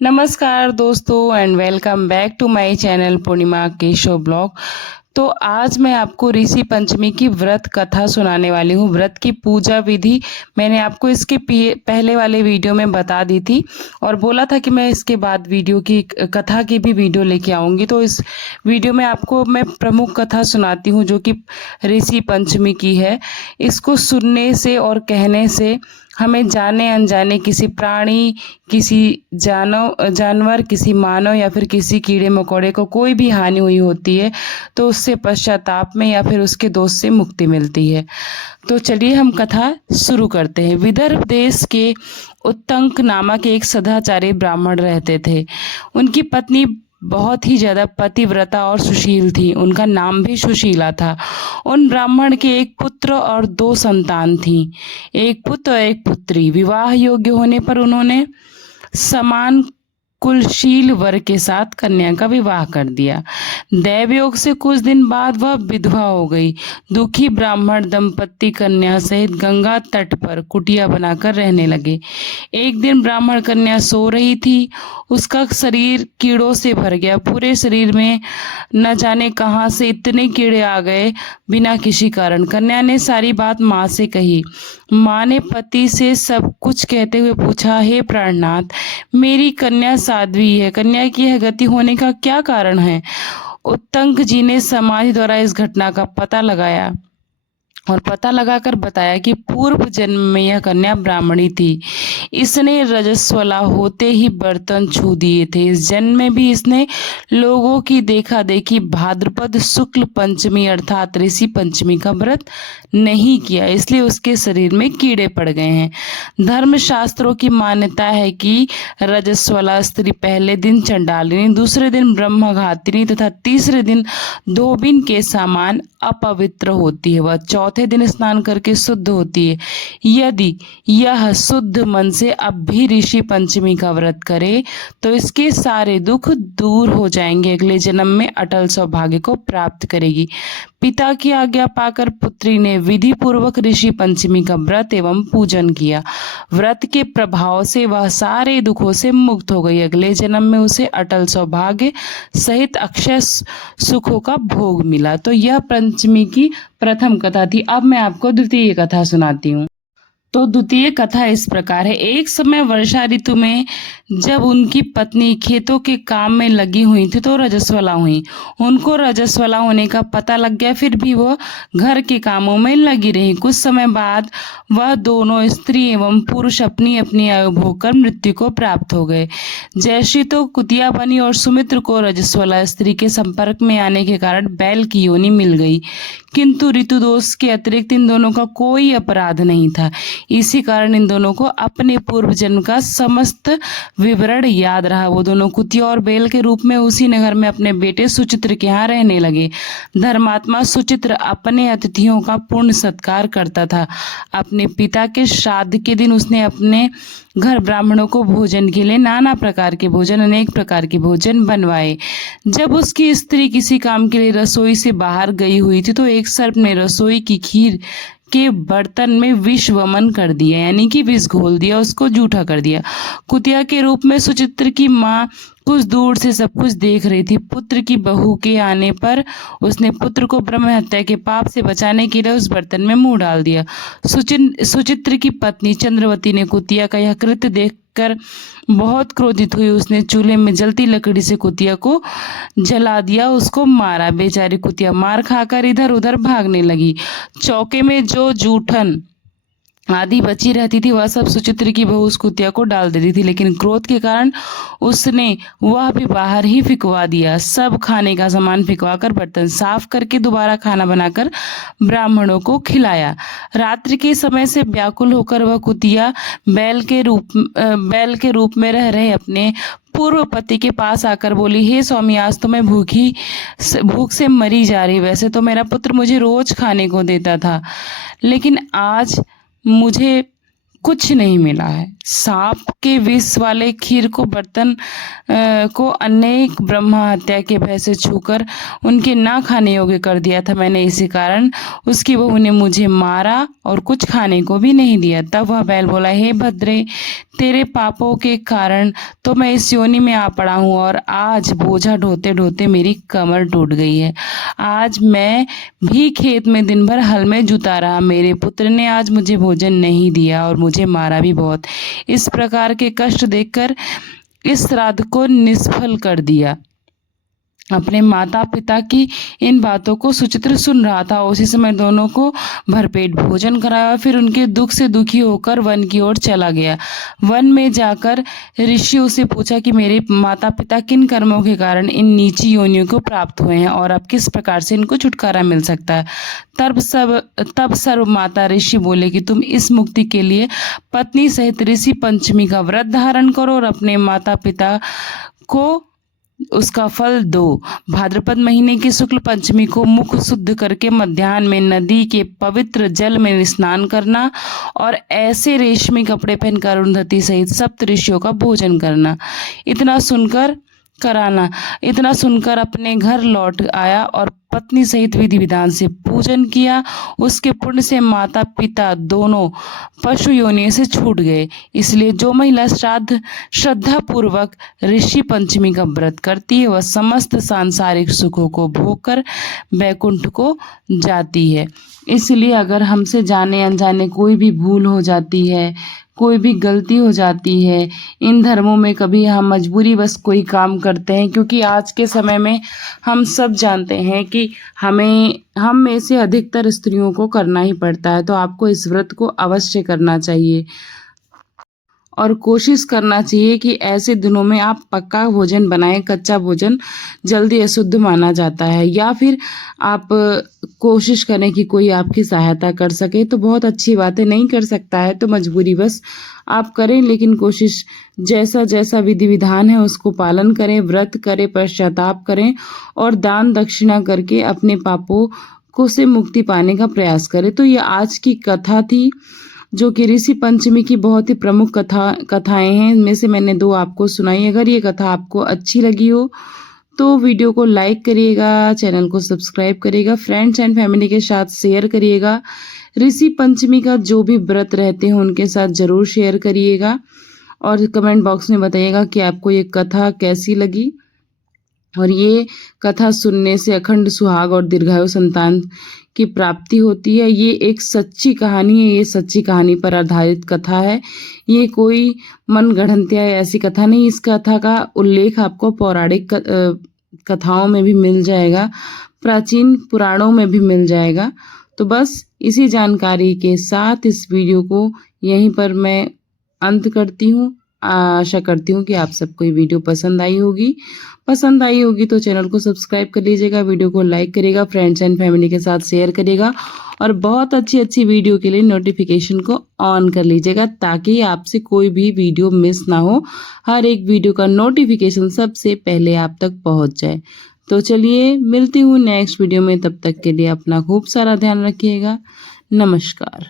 नमस्कार दोस्तों and welcome back to my channel Purnima Keshav blog. तो आज मैं आपको ऋषि पंचमी की व्रत कथा सुनाने वाली हूँ। व्रत की पूजा विधि मैंने आपको इसके पहले वाले वीडियो में बता दी थी और बोला था कि मैं इसके बाद वीडियो की कथा की भी वीडियो लेके आऊँगी। तो इस वीडियो में आपको मैं प्रमुख कथा सुनाती हूँ जो कि ऋषि पंचमी की है। इसको सुनने से और कहने से हमें जाने अनजाने किसी प्राणी, किसी जानवर, किसी मानव या फिर किसी कीड़े मकोड़े को कोई भी हानि हुई होती है तो उससे पश्चाताप में या फिर उसके दोष से मुक्ति मिलती है। तो चलिए हम कथा शुरू करते हैं। विदर्भ देश के उत्तंक नामक एक सदाचारी ब्राह्मण रहते थे। उनकी पत्नी बहुत ही ज्यादा पतिव्रता और सुशील थी। उनका नाम भी सुशीला था। उन ब्राह्मण के एक पुत्र और दो संतान थी, एक पुत्र और एक पुत्री। विवाह योग्य होने पर उन्होंने समान कुलशील वर के साथ कन्या का विवाह कर दिया। दैवयोग से कुछ दिन बाद वह विधवा हो गई। दुखी ब्राह्मण दंपत्ति कन्या सहित गंगा तट पर कुटिया बनाकर रहने लगे। एक दिन ब्राह्मण कन्या सो रही थी। उसका शरीर कीड़ों से भर गया। पूरे शरीर में न जाने कहां से इतने कीड़े आ गए बिना किसी कारण। कन्या ने सारी बात माँ से कही। माँ ने पति से सब कुछ कहते हुए पूछा, हे प्राणनाथ, मेरी कन्या साध्वी है, कन्या की यह गति होने का क्या कारण है? उत्तंक जी ने समाधि द्वारा इस घटना का पता लगाया और पता लगाकर बताया कि पूर्व जन्म में यह कन्या ब्राह्मणी थी। इसने रजस्वला होते ही बर्तन छू दिए थे। इस जन्म में भी इसने लोगों की देखा देखी भाद्रपद शुक्ल पंचमी अर्थात ऋषि पंचमी का व्रत नहीं किया, इसलिए उसके शरीर में कीड़े पड़ गए हैं। धर्म शास्त्रों की मान्यता है कि रजस्वला स्त्री पहले दिन चंडालिनी, दूसरे दिन ब्रह्मघातिनी तथा तीसरे दिन धोबिन के समान अपवित्र होती है। वह चौथे दिन स्नान करके शुद्ध होती है। यदि यह शुद्ध मन से अब भी ऋषि पंचमी का व्रत करे तो इसके सारे दुख दूर हो जाएंगे। अगले जन्म में अटल सौभाग्य को प्राप्त करेगी। पिता की आज्ञा पाकर पुत्री ने विधि पूर्वक ऋषि पंचमी का व्रत एवं पूजन किया। व्रत के प्रभाव से वह सारे दुखों से मुक्त हो गई। अगले जन्म में उसे अटल सौभाग्य सहित अक्षय सुखों का भोग मिला। तो यह पंचमी की प्रथम कथा थी। अब मैं आपको द्वितीय कथा सुनाती हूँ। तो द्वितीय कथा इस प्रकार है। एक समय वर्षा ऋतु में जब उनकी पत्नी खेतों के काम में लगी हुई थी तो रजस्वला हुई। उनको रजस्वला होने का पता लग गया, फिर भी वो घर के कामों में लगी रही। कुछ समय बाद वह दोनों स्त्री एवं पुरुष अपनी अपनी आयु भोग कर मृत्यु को प्राप्त हो गए। जैसी तो कुतिया बनी और सुमित्र को रजस्वला स्त्री के संपर्क में आने के कारण बैल की योनि मिल गई, किंतु ऋतु दोष के अतिरिक्त इन दोनों का कोई अपराध नहीं था। इसी कारण इन दोनों को अपने पूर्व जन्म का समस्त विवरण याद रहा। वो दोनों कुतिया और बैल के रूप में उसी नगर में अपने बेटे सुचित्र के यहाँ रहने लगे। धर्मात्मा सुचित्र अपने अतिथियों का पूर्ण सत्कार करता था। अपने पिता के श्राद्ध के दिन उसने अपने घर ब्राह्मणों को भोजन के लिए नाना प्रकार के भोजन, अनेक प्रकार के भोजन बनवाए। जब उसकी स्त्री किसी काम के लिए रसोई से बाहर गई हुई थी तो एक सर्प ने रसोई की खीर के बर्तन में विष वमन कर दिया, यानी कि विष घोल दिया, उसको जूठा कर दिया। कुतिया के रूप में सुचित्र की माँ कुछ दूर से सब कुछ देख रही थी। पुत्र की बहू के आने पर उसने पुत्र को ब्रह्म हत्या के पाप से बचाने के लिए उस बर्तन में मुंह डाल दिया। सुचित्र की पत्नी चंद्रवती ने कुतिया का यह कृत्य देखकर बहुत क्रोधित हुई। उसने चूल्हे में जलती लकड़ी से कुतिया को जला दिया, उसको मारा। बेचारी कुतिया मार खाकर इधर उधर भागने लगी। चौके में जो जूठन आदि बची रहती थी वह सब सुचित्र की बहू उस कुतिया को डाल देती थी, लेकिन क्रोध के कारण उसने वह भी बाहर ही फिकवा दिया। सब खाने का सामान फिकवा कर बर्तन साफ करके दोबारा खाना बनाकर ब्राह्मणों को खिलाया। रात्रि के समय से व्याकुल होकर वह कुतिया बैल के रूप में रह रहे अपने पूर्व पति के पास आकर बोली, हे स्वामी, आज तो मैं भूख से मरी जा रही। वैसे तो मेरा पुत्र मुझे रोज खाने को देता था, लेकिन आज मुझे कुछ नहीं मिला है। सांप के विष वाले खीर को बर्तन को अनेक ब्रह्म हत्या के भय से छूकर उनके ना खाने योग्य कर दिया था मैंने। इसी कारण उसकी बहू ने मुझे मारा और कुछ खाने को भी नहीं दिया। तब वह बैल बोला, हे भद्रे, तेरे पापों के कारण तो मैं इस योनि में आ पड़ा हूँ और आज बोझा ढोते ढोते मेरी कमर टूट गई है। आज मैं भी खेत में दिन भर हल में जुता रहा। मेरे पुत्र ने आज मुझे भोजन नहीं दिया और मुझे मारा भी बहुत। इस प्रकार के कष्ट देखकर इस श्राद्ध को निष्फल कर दिया। अपने माता पिता की इन बातों को सुचित्र सुन रहा था। उसी समय दोनों को भरपेट भोजन कराया, फिर उनके दुख से दुखी होकर वन की ओर चला गया। वन में जाकर ऋषियों से पूछा कि मेरे माता पिता किन कर्मों के कारण इन नीची योनियों को प्राप्त हुए हैं और अब किस प्रकार से इनको छुटकारा मिल सकता है। तब सर्व माता ऋषि बोले कि तुम इस मुक्ति के लिए पत्नी सहित ऋषि पंचमी का व्रत धारण करो और अपने माता पिता को उसका फल दो। भाद्रपद महीने की शुक्ल पंचमी को मुख शुद्ध करके मध्याह्न में नदी के पवित्र जल में स्नान करना और ऐसे रेशमी कपड़े पहनकर अरुंधति सहित सप्त ऋषियों का भोजन करना। इतना सुनकर अपने घर लौट आया और पत्नी सहित विधि विधान से पूजन किया। उसके पुण्य से माता पिता दोनों पशु योनि से छूट गए। इसलिए जो महिला श्रद्धा पूर्वक ऋषि पंचमी का व्रत करती है वह समस्त सांसारिक सुखों को भोग कर वैकुंठ को जाती है। इसलिए अगर हमसे जाने अनजाने कोई भी भूल हो जाती है, कोई भी गलती हो जाती है, इन धर्मों में कभी हम मजबूरी बस कोई काम करते हैं, क्योंकि आज के समय में हम सब जानते हैं कि हम में से अधिकतर स्त्रियों को करना ही पड़ता है। तो आपको इस व्रत को अवश्य करना चाहिए और कोशिश करना चाहिए कि ऐसे दिनों में आप पक्का भोजन बनाएं। कच्चा भोजन जल्दी अशुद्ध माना जाता है। या फिर आप कोशिश करें कि कोई आपकी सहायता कर सके तो बहुत अच्छी बात है। नहीं कर सकता है तो मजबूरी बस आप करें, लेकिन कोशिश जैसा जैसा विधि विधान है उसको पालन करें, व्रत करें, पश्चाताप करें और दान दक्षिणा करके अपने पापों को से मुक्ति पाने का प्रयास करें। तो ये आज की कथा थी जो कि ऋषि पंचमी की बहुत ही प्रमुख कथाएं हैं। इनमें से मैंने 2 आपको सुनाई। अगर ये कथा आपको अच्छी लगी हो तो वीडियो को लाइक करिएगा, चैनल को सब्सक्राइब करिएगा, फ्रेंड्स एंड फैमिली के साथ शेयर करिएगा। ऋषि पंचमी का जो भी व्रत रहते हैं उनके साथ जरूर शेयर करिएगा और कमेंट बॉक्स में बताइएगा कि आपको ये कथा कैसी लगी। और ये कथा सुनने से अखंड सुहाग और दीर्घायु संतान की प्राप्ति होती है। ये एक सच्ची कहानी है, ये सच्ची कहानी पर आधारित कथा है। ये कोई मनगढ़ंत या ऐसी कथा नहीं। इस कथा का उल्लेख आपको पौराणिक कथाओं में भी मिल जाएगा, प्राचीन पुराणों में भी मिल जाएगा। तो बस इसी जानकारी के साथ इस वीडियो को यहीं पर मैं अंत करती हूँ। आशा करती हूँ कि आप सबको ये वीडियो पसंद आई होगी तो चैनल को सब्सक्राइब कर लीजिएगा, वीडियो को लाइक करिएगा, फ्रेंड्स एंड फैमिली के साथ शेयर करिएगा और बहुत अच्छी वीडियो के लिए नोटिफिकेशन को ऑन कर लीजिएगा ताकि आपसे कोई भी वीडियो मिस ना हो। हर एक वीडियो का नोटिफिकेशन सबसे पहले आप तक पहुँच जाए। तो चलिए मिलती हूँ नेक्स्ट वीडियो में, तब तक के लिए अपना खूब सारा ध्यान रखिएगा। नमस्कार।